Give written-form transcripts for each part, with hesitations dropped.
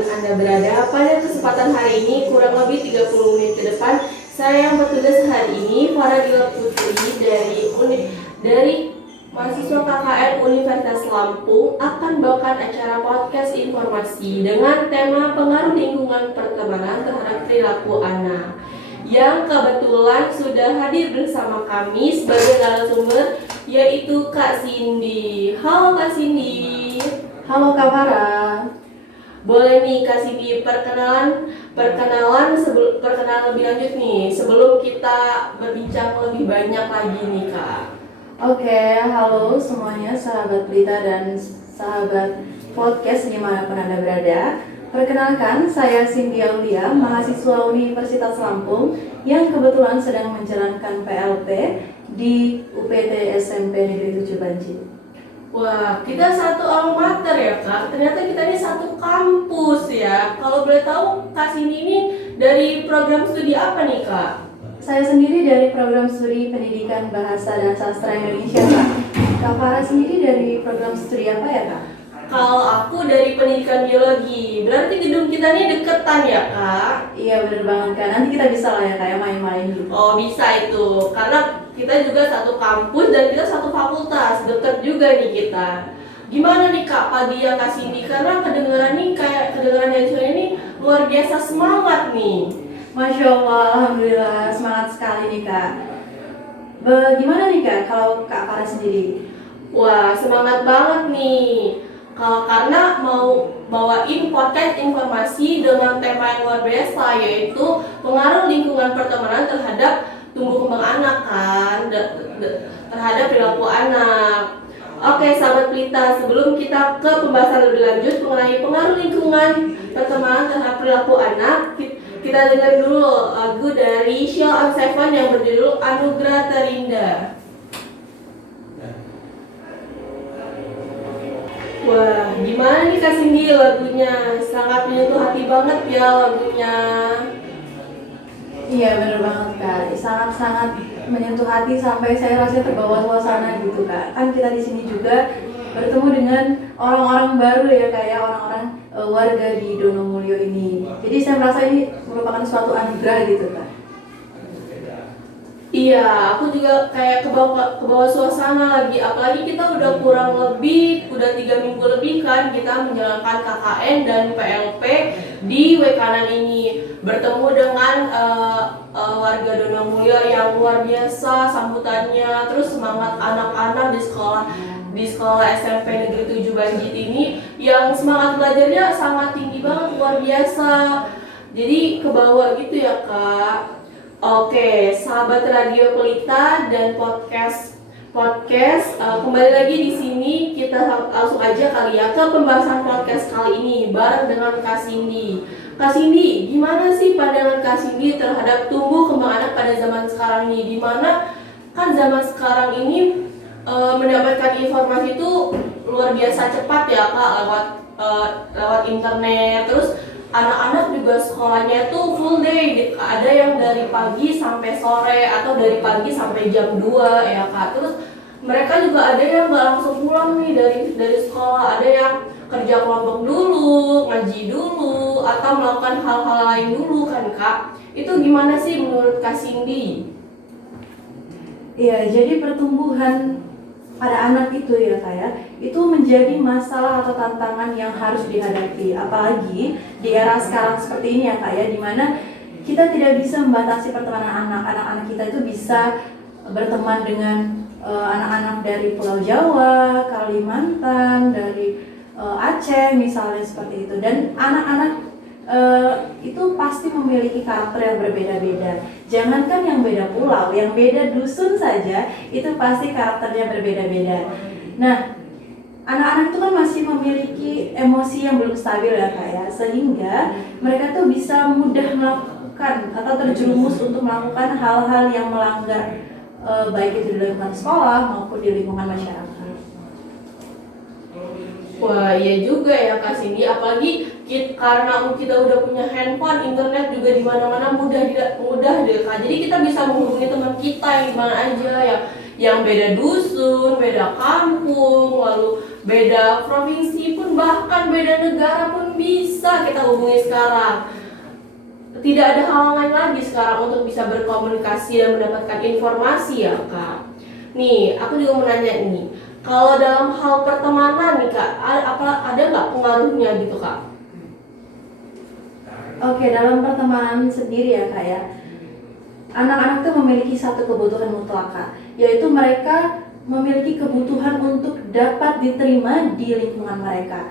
dimanapun Anda berada. Pada kesempatan hari ini, kurang lebih 30 menit ke depan, saya yang bertugas hari ini, Faradila Putri dari mahasiswa KKN Universitas Lampung akan membawakan acara podcast informasi dengan tema pengaruh lingkungan pertemanan terhadap perilaku anak, yang kebetulan sudah hadir bersama kami sebagai narasumber, yaitu Kak Cindy. Halo Kak Cindy. Halo Kak Farah. Boleh nih Kak Cindy perkenalan lebih lanjut nih sebelum kita berbincang lebih banyak lagi nih Kak. Oke, halo semuanya sahabat Pelita dan sahabat podcast dimanapun Anda berada. Perkenalkan, saya Cindy Aulia, mahasiswa Universitas Lampung yang kebetulan sedang menjalankan PLP di UPT SMP Negeri 7 Banji. Wah, kita satu alma mater ya Kak. Ternyata kita ini satu kampus ya. Kalau boleh tahu Kak Cindy ini dari program studi apa nih Kak? Saya sendiri dari program studi Pendidikan Bahasa dan Sastra Indonesia, Kak. Kak Farah sendiri dari program studi apa ya, Kak? Kalau aku dari Pendidikan Biologi. Berarti gedung kita ini deketan ya Kak? Iya bener banget, Kak. Nanti kita bisa lah ya kayak main-main gitu. Oh bisa itu, karena kita juga satu kampus dan kita satu fakultas, deket juga nih kita. Gimana nih Kak pagi ya Kak Cindy? Karena kedengaran dari suara ini luar biasa semangat nih. Masya Allah, Alhamdulillah, semangat sekali nih, Kak. Bagaimana nih, Kak, kalau Kak Farah sendiri? Wah semangat banget nih. Karena mau bawain podcast informasi dengan tema yang luar biasa, yaitu pengaruh lingkungan pertemanan terhadap tumbuh kembang anak kan, terhadap perilaku anak. Oke sahabat Pelita, sebelum kita ke pembahasan lebih lanjut mengenai pengaruh lingkungan pertemanan terhadap perilaku anak, kita dengar dulu lagu dari Show on Seven yang berjudul Anugerah Terindah. Wah, gimana nih Kak Cindy lagunya? Sangat menyentuh hati banget ya lagunya. Iya bener banget, Kak. Sangat-sangat menyentuh hati sampai saya rasa terbawa suasana gitu, Kak. Kan kita di sini juga bertemu dengan orang-orang baru ya, kayak orang-orang warga di Donomulyo ini. Jadi saya merasa ini merupakan suatu anugerah gitu, Kak. Iya, aku juga kayak kebawa suasana lagi. Apalagi kita udah kurang lebih, udah 3 minggu lebih kan kita menjalankan KKN dan PLP di Wekanan ini. Bertemu dengan warga Donomulyo yang luar biasa sambutannya, terus semangat anak-anak di sekolah SMP Negeri 7 Banjit ini yang semangat belajarnya sangat tinggi banget, luar biasa. Jadi kebawa gitu ya Kak. Oke, sahabat Radio Pelita dan podcast kembali lagi di sini. Kita langsung aja kali ya ke pembahasan podcast kali ini bareng dengan Kak Cindy. Kak Cindy, gimana sih pandangan Kak Cindy terhadap tumbuh kembang anak pada zaman sekarang ini? Dimana kan zaman sekarang ini mendapatkan informasi itu luar biasa cepat ya Kak, lewat internet. Terus anak-anak juga sekolahnya tuh full day, ada yang dari pagi sampai sore atau dari pagi sampai jam 2 ya Kak. Terus mereka juga ada yang gak langsung pulang nih dari sekolah, ada yang kerja kelompok dulu, ngaji dulu, atau melakukan hal-hal lain dulu kan Kak. Itu gimana sih menurut Kak Cindy? Iya, jadi pertumbuhan pada anak itu ya Kak ya, itu menjadi masalah atau tantangan yang harus dihadapi. Apalagi di era sekarang seperti ini ya Kak ya, dimana kita tidak bisa membatasi pertemanan anak-anak kita itu bisa berteman dengan anak-anak dari Pulau Jawa, Kalimantan, dari Aceh misalnya seperti itu. Dan anak-anak itu pasti memiliki karakter yang berbeda-beda. Jangankan yang beda pulau, yang beda dusun saja itu pasti karakternya berbeda-beda. Nah, anak-anak itu kan masih memiliki emosi yang belum stabil ya Kak ya, sehingga mereka tuh bisa mudah melakukan atau terjerumus untuk melakukan hal-hal yang melanggar baik itu di lingkungan sekolah maupun di lingkungan masyarakat. Wah iya juga ya Kak Cindy, apalagi karena kita udah punya handphone, internet juga di mana-mana mudah deh Kak. Jadi kita bisa menghubungi teman kita yang di mana aja, yang beda dusun, beda kampung, lalu beda provinsi pun, bahkan beda negara pun bisa kita hubungi sekarang. Tidak ada halangan lagi sekarang untuk bisa berkomunikasi dan mendapatkan informasi ya Kak. Nih, aku juga mau nanya nih, kalau dalam hal pertemanan nih Kak, ada nggak pengaruhnya gitu Kak? Oke, dalam pertemanan sendiri ya Kak ya, anak-anak itu memiliki satu kebutuhan mutlak Kak, yaitu mereka memiliki kebutuhan untuk dapat diterima di lingkungan mereka.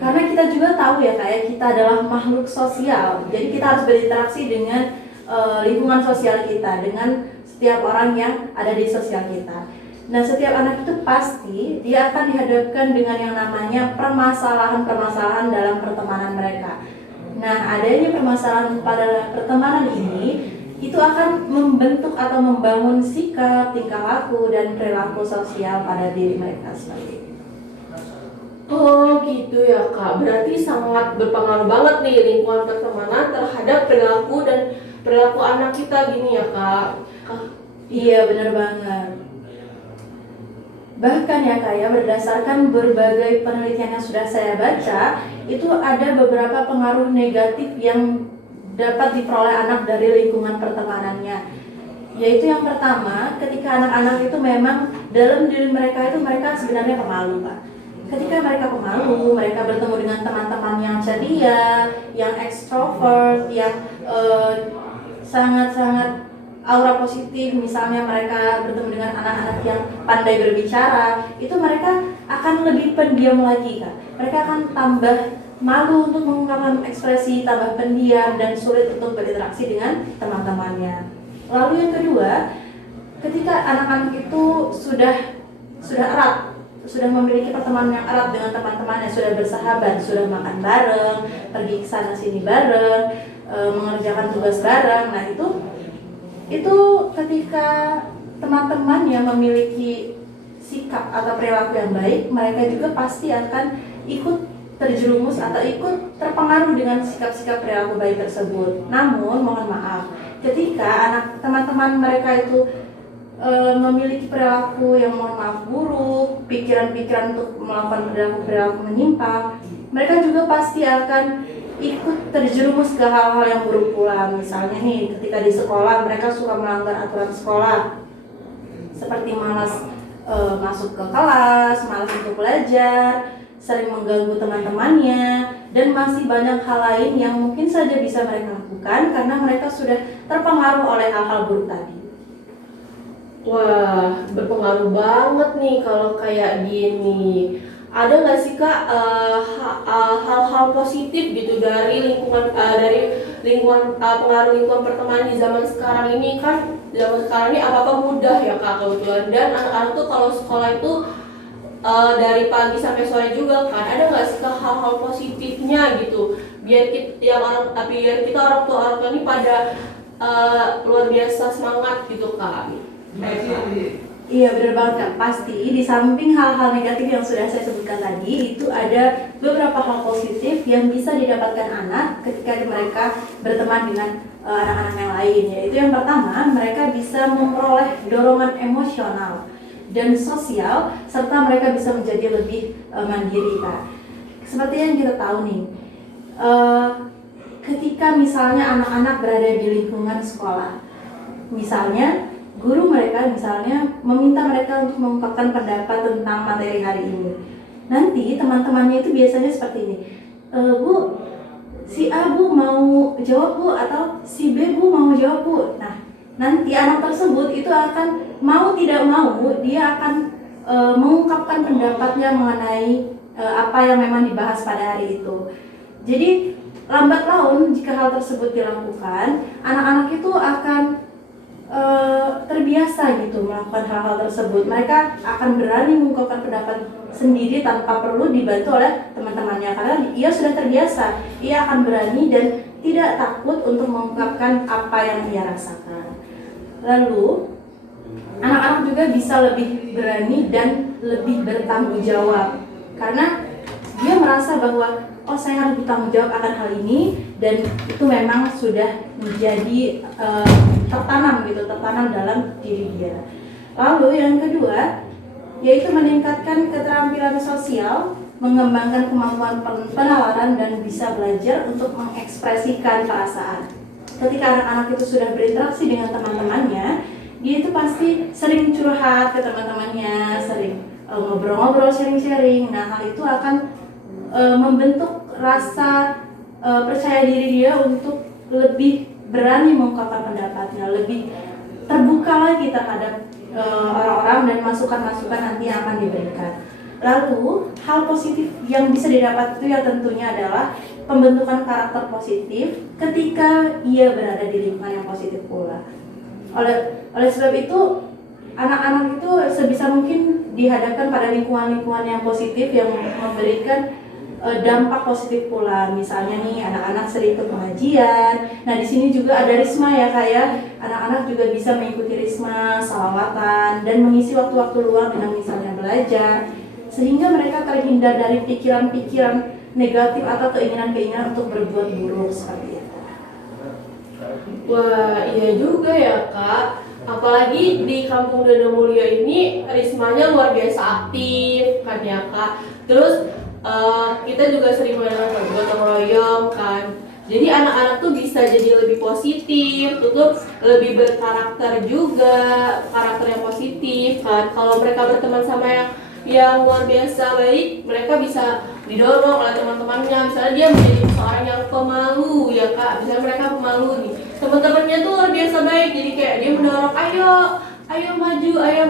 Karena kita juga tahu ya Kak ya, kita adalah makhluk sosial, jadi kita harus berinteraksi dengan lingkungan sosial kita, dengan setiap orang yang ada di sosial kita. Nah, setiap anak itu pasti dia akan dihadapkan dengan yang namanya permasalahan-permasalahan dalam pertemanan mereka. Nah, adanya permasalahan pada pertemanan ini itu akan membentuk atau membangun sikap, tingkah laku, dan perilaku sosial pada diri mereka seperti itu. Oh gitu ya Kak, berarti sangat berpengaruh banget nih lingkungan pertemanan terhadap perilaku anak kita gini ya Kak. Iya, benar banget. Bahkan ya Kak ya, berdasarkan berbagai penelitian yang sudah saya baca, itu ada beberapa pengaruh negatif yang dapat diperoleh anak dari lingkungan pertemanannya. Yaitu yang pertama, ketika anak-anak itu memang dalam diri mereka itu mereka sebenarnya pemalu Kak. Ketika mereka pemalu, mereka bertemu dengan teman-teman yang ceria, yang ekstrovert, yang sangat-sangat aura positif, misalnya mereka bertemu dengan anak-anak yang pandai berbicara, itu mereka akan lebih pendiam lagi Kak. Mereka akan tambah malu untuk mengungkapkan ekspresi, tambah pendiam dan sulit untuk berinteraksi dengan teman-temannya. Lalu yang kedua, ketika anak-anak itu sudah erat, sudah memiliki pertemanan yang erat dengan teman-temannya, sudah bersahabat, sudah makan bareng, pergi ke sana sini bareng, mengerjakan tugas bareng. Nah, itu ketika teman-teman yang memiliki sikap atau perilaku yang baik, mereka juga pasti akan ikut terjerumus atau ikut terpengaruh dengan sikap-sikap perilaku baik tersebut. Namun, mohon maaf, ketika teman-teman mereka itu memiliki perilaku yang mohon maaf buruk, pikiran-pikiran untuk melakukan perilaku menyimpang, mereka juga pasti akan ikut terjerumus ke hal-hal yang buruk pula. Misalnya nih, ketika di sekolah mereka suka melanggar aturan sekolah, seperti malas masuk ke kelas, malas untuk belajar, sering mengganggu teman-temannya, dan masih banyak hal lain yang mungkin saja bisa mereka lakukan karena mereka sudah terpengaruh oleh hal-hal buruk tadi. Wah, berpengaruh banget nih kalau kayak gini. Ada nggak sih Kak hal-hal positif gitu dari lingkungan pengaruh lingkungan pertemanan di zaman sekarang ini? Kan zaman sekarang ini apa-apa mudah ya Kak kebetulan, dan anak-anak tuh kalau sekolah itu dari pagi sampai sore juga kan. Ada nggak sih Kak hal-hal positifnya gitu biar kita orang tua ini pada luar biasa semangat gitu Kak? Iya, benar banget Kak. Pasti di samping hal-hal negatif yang sudah saya sebutkan tadi, itu ada beberapa hal positif yang bisa didapatkan anak ketika mereka berteman dengan anak-anak yang lain. Yaitu yang pertama, mereka bisa memperoleh dorongan emosional dan sosial, serta mereka bisa menjadi lebih mandiri Kak. Seperti yang kita tahu nih, ketika misalnya anak-anak berada di lingkungan sekolah, misalnya guru mereka meminta mereka untuk mengungkapkan pendapat tentang materi hari ini. Nanti teman-temannya itu biasanya seperti ini, Bu, si A Bu mau jawab Bu, atau si B Bu mau jawab Bu. Nah, nanti anak tersebut itu akan mau tidak mau dia akan mengungkapkan pendapatnya mengenai apa yang memang dibahas pada hari itu. Jadi lambat laun jika hal tersebut dilakukan, anak-anak itu akan terbiasa gitu melakukan hal-hal tersebut. Mereka akan berani mengungkapkan pendapat sendiri tanpa perlu dibantu oleh teman-temannya, karena ia sudah terbiasa. Ia akan berani dan tidak takut untuk mengungkapkan apa yang ia rasakan. Lalu anak-anak juga bisa lebih berani dan lebih bertanggung jawab, karena dia merasa bahwa saya harus bertanggung jawab akan hal ini, dan itu memang sudah menjadi tertanam dalam diri dia. Lalu yang kedua, yaitu meningkatkan keterampilan sosial, mengembangkan kemampuan penalaran dan bisa belajar untuk mengekspresikan perasaan. Ketika anak-anak itu sudah berinteraksi dengan teman-temannya, dia itu pasti sering curhat ke teman-temannya, sering ngobrol-ngobrol, sharing-sharing. Nah, hal itu akan membentuk rasa percaya diri dia untuk lebih berani mengungkapkan pendapatnya, lebih terbuka lagi terhadap orang-orang dan masukan-masukan nanti yang akan diberikan. Lalu hal positif yang bisa didapat itu ya tentunya adalah pembentukan karakter positif ketika ia berada di lingkungan yang positif pula. Oleh sebab itu anak-anak itu sebisa mungkin dihadapkan pada lingkungan-lingkungan yang positif yang memberikan dampak positif pula. Misalnya nih anak-anak sering ikut pengajian. Nah di sini juga ada risma ya Kak ya. Anak-anak juga bisa mengikuti risma, salawatan dan mengisi waktu-waktu luang dengan misalnya belajar, sehingga mereka terhindar dari pikiran-pikiran negatif atau keinginan-keinginan untuk berbuat buruk seperti itu. Wah, iya juga ya Kak. Apalagi di Kampung Dana Mulia ini rismanya luar biasa aktif kan ya Kak. Terus kita juga sering melakukan gotong royong kan. Jadi anak-anak tuh bisa jadi lebih positif, tuh lebih berkarakter juga, karakter yang positif kan. Kalau mereka berteman sama yang luar biasa baik, mereka bisa didorong oleh teman-temannya. Misalnya dia menjadi seorang yang pemalu ya Kak, misalnya mereka pemalu nih, teman-temannya tuh luar biasa baik, jadi kayak dia mendorong, ayo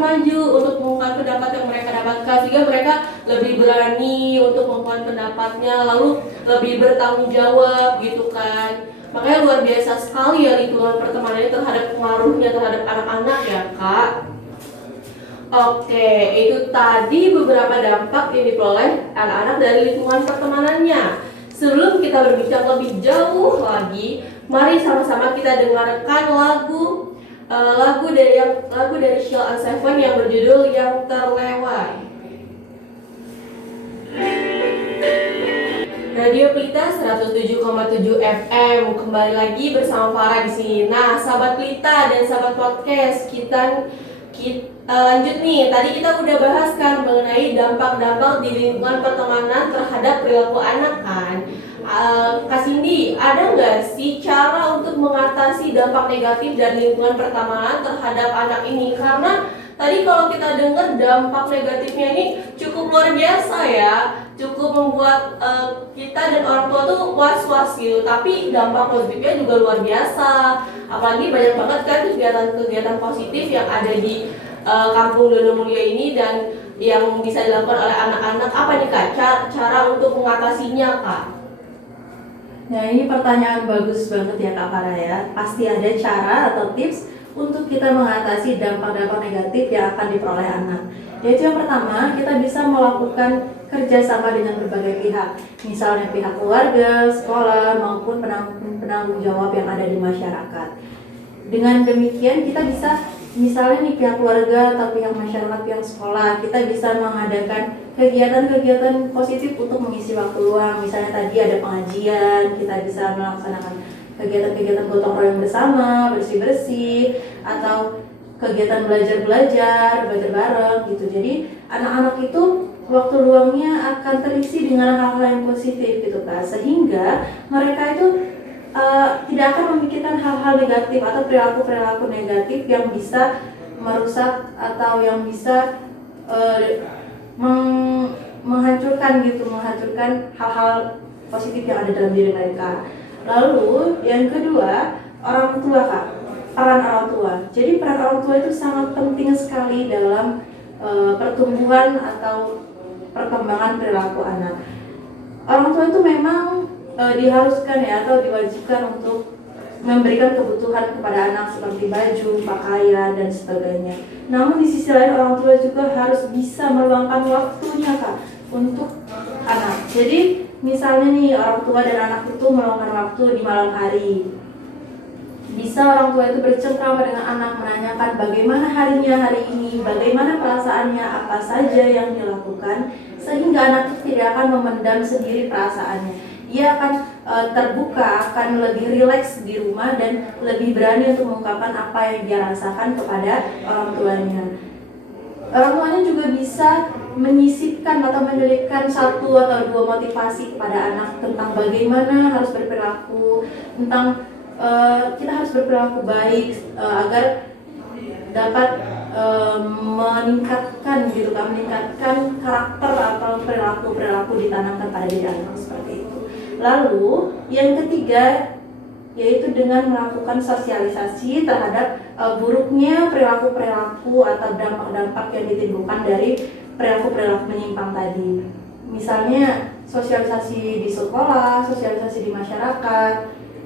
maju untuk mengungkapkan pendapat yang mereka dapatkan, sehingga mereka lebih berani untuk mengungkapkan pendapatnya, lalu lebih bertanggung jawab gitu kan. Makanya luar biasa sekali ya lingkungan pertemanannya terhadap pengaruhnya terhadap anak-anak ya Kak. Oke, itu tadi beberapa dampak yang diperoleh anak-anak dari lingkungan pertemanannya. Sebelum kita berbincang lebih jauh lagi, mari sama-sama kita dengarkan lagu dari Sheila on 7 yang berjudul Yang Terlewat. Radio Pelita 107,7 FM kembali lagi bersama Farah di sini. Nah, sahabat Pelita dan sahabat podcast, kita lanjut nih. Tadi kita udah bahas kan mengenai dampak-dampak di lingkungan pertemanan terhadap perilaku anak kan. Kak Cindy, ada nggak sih cara untuk mengatasi dampak negatif dari lingkungan pertemanan terhadap anak ini? Karena tadi kalau kita dengar dampak negatifnya ini cukup luar biasa ya, cukup membuat kita dan orang tua tuh was-was gitu. Tapi dampak positifnya juga luar biasa. Apalagi banyak banget kan kegiatan-kegiatan positif yang ada di Kampung Dana Mulia ini dan yang bisa dilakukan oleh anak-anak. Apa nih Kak cara untuk mengatasinya Kak? Nah ini pertanyaan bagus banget ya Kak Farah ya. Pasti ada cara atau tips untuk kita mengatasi dampak-dampak negatif yang akan diperoleh anak. Yaitu yang pertama, kita bisa melakukan kerjasama dengan berbagai pihak, misalnya pihak keluarga, sekolah, maupun penanggung jawab yang ada di masyarakat. Dengan demikian kita bisa, misalnya nih pihak keluarga atau pihak masyarakat, pihak sekolah, kita bisa mengadakan kegiatan-kegiatan positif untuk mengisi waktu luang. Misalnya tadi ada pengajian, kita bisa melaksanakan kegiatan-kegiatan gotong royong bersama, bersih-bersih, atau kegiatan belajar bareng gitu. Jadi anak-anak itu waktu luangnya akan terisi dengan hal-hal yang positif gitu Kak, sehingga mereka itu tidak akan memikirkan hal-hal negatif atau perilaku-perilaku negatif yang bisa merusak atau yang bisa menghancurkan hal-hal positif yang ada dalam diri mereka. Lalu yang kedua, orang tua Kak, peran orang tua. Jadi peran orang tua itu sangat penting sekali dalam pertumbuhan atau perkembangan perilaku anak. Orang tua itu memang diharuskan ya atau diwajibkan untuk memberikan kebutuhan kepada anak seperti baju, pakaian dan sebagainya. Namun di sisi lain orang tua juga harus bisa meluangkan waktunya Kak untuk anak. Jadi misalnya nih orang tua dan anak itu meluangkan waktu di malam hari. Bisa orang tua itu bercengkrama dengan anak, menanyakan bagaimana harinya hari ini, bagaimana perasaannya, apa saja yang dilakukan, sehingga anak itu tidak akan memendam sendiri perasaannya. Ia akan terbuka, akan lebih rileks di rumah dan lebih berani untuk mengungkapkan apa yang dia rasakan kepada orang tuanya. Orang tuanya juga bisa menyisipkan atau menyelipkan satu atau dua motivasi kepada anak tentang bagaimana harus berperilaku, tentang kita harus berperilaku baik agar dapat meningkatkan gitu kan, meningkatkan karakter atau perilaku ditanamkan pada diri anak seperti itu. Lalu yang ketiga yaitu dengan melakukan sosialisasi terhadap buruknya perilaku-perilaku atau dampak-dampak yang ditimbulkan dari perilaku-perilaku menyimpang tadi. Misalnya sosialisasi di sekolah, sosialisasi di masyarakat.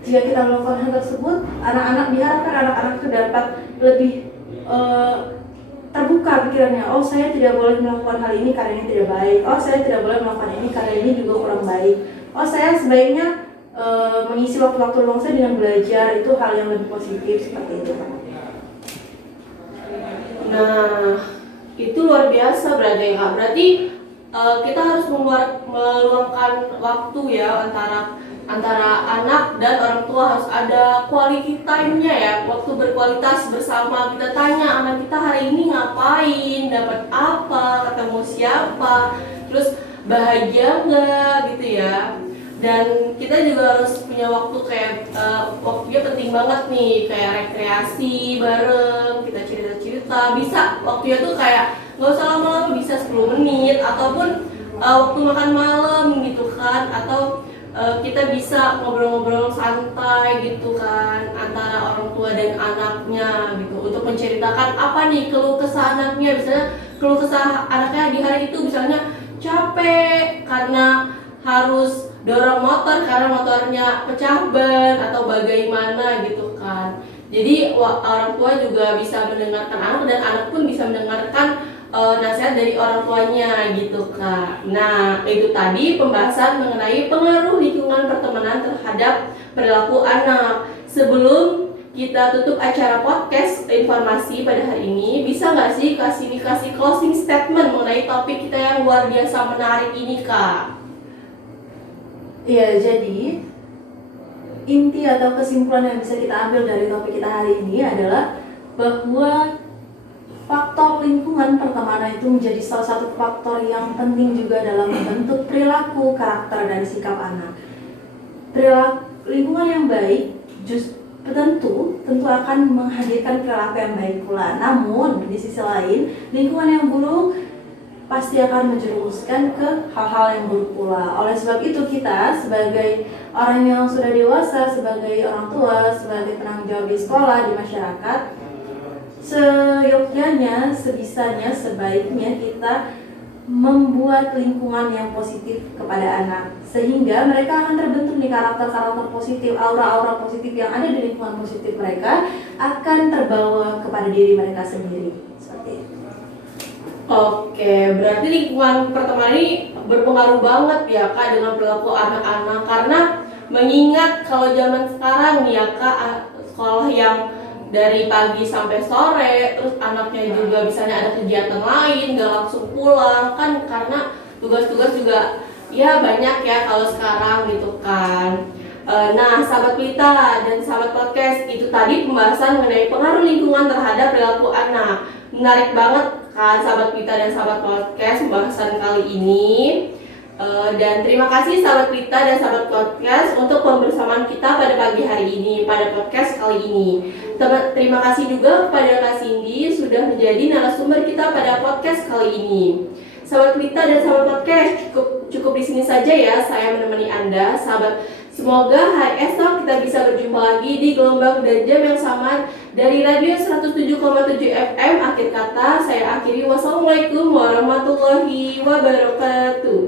Jika kita melakukan hal tersebut, anak-anak diharapkan anak-anak itu dapat lebih terbuka pikirannya. Oh, saya tidak boleh melakukan hal ini karena ini tidak baik. Oh, saya tidak boleh melakukan ini karena ini juga kurang baik. Oh, saya sebaiknya mengisi waktu-waktu luang saya dengan belajar, itu hal yang lebih positif seperti itu. Nah, itu luar biasa berarti ya Kak. Berarti kita harus meluangkan waktu ya antara anak dan orang tua, harus ada quality time-nya ya, waktu berkualitas bersama. Kita tanya anak kita hari ini ngapain, dapat apa, ketemu siapa, terus bahagia nggak gitu ya. Dan kita juga harus punya waktu kayak waktunya penting banget nih, kayak rekreasi bareng, kita cerita-cerita. Bisa waktunya tuh kayak nggak usah lama-lama, bisa 10 menit ataupun waktu makan malam gitu kan, atau kita bisa ngobrol-ngobrol santai gitu kan antara orang tua dan anaknya gitu, untuk menceritakan apa nih keluh kesah anaknya. Misalnya keluh kesah anaknya di hari itu misalnya capek karena harus dorong motor karena motornya pecah ban atau bagaimana gitu kan. Jadi orang tua juga bisa mendengarkan anak dan anak pun bisa mendengarkan nasihat dari orang tuanya gitu Kak. Nah, itu tadi pembahasan mengenai pengaruh lingkungan pertemanan terhadap perilaku anak. Sebelum kita tutup acara podcast informasi pada hari ini, bisa nggak sih kasih closing statement mengenai topik kita yang luar biasa menarik ini Kak? Iya, jadi inti atau kesimpulan yang bisa kita ambil dari topik kita hari ini adalah bahwa faktor lingkungan pertemanan itu menjadi salah satu faktor yang penting juga dalam membentuk perilaku, karakter, dan sikap anak. Lingkungan yang baik tentu akan menghadirkan perilaku yang baik pula. Namun di sisi lain, lingkungan yang buruk pasti akan menjerumuskan ke hal-hal yang buruk pula. Oleh sebab itu kita sebagai orang yang sudah dewasa, sebagai orang tua, sebagai penanggung jawab di sekolah, di masyarakat, seyogyanya, sebisanya, sebaiknya kita membuat lingkungan yang positif kepada anak, sehingga mereka akan terbentuk nih karakter-karakter positif, aura-aura positif yang ada di lingkungan positif mereka akan terbawa kepada diri mereka sendiri. Seperti itu. Oke, berarti lingkungan pertemanan ini berpengaruh banget ya Kak dengan perilaku anak-anak, karena mengingat kalau zaman sekarang nih ya Kak, sekolah yang dari pagi sampai sore, terus anaknya juga misalnya ada kegiatan lain, gak langsung pulang kan, karena tugas-tugas juga ya banyak ya kalau sekarang gitu kan. Nah, sahabat Pelita dan sahabat podcast, itu tadi pembahasan mengenai pengaruh lingkungan terhadap perilaku anak. Menarik banget kan sahabat Pelita dan sahabat podcast pembahasan kali ini. Dan terima kasih sahabat Pelita dan sahabat podcast untuk pembersamaan kita pada pagi hari ini, pada podcast kali ini. Terima kasih juga kepada Kak Cindy sudah menjadi narasumber kita pada podcast kali ini. Sahabat Pelita dan sahabat podcast, cukup di sini saja ya saya menemani Anda, sahabat. Semoga hari esok kita bisa berjumpa lagi di gelombang dan jam yang sama dari Radio 107,7 FM. Akhir kata saya akhiri, wassalamualaikum warahmatullahi wabarakatuh.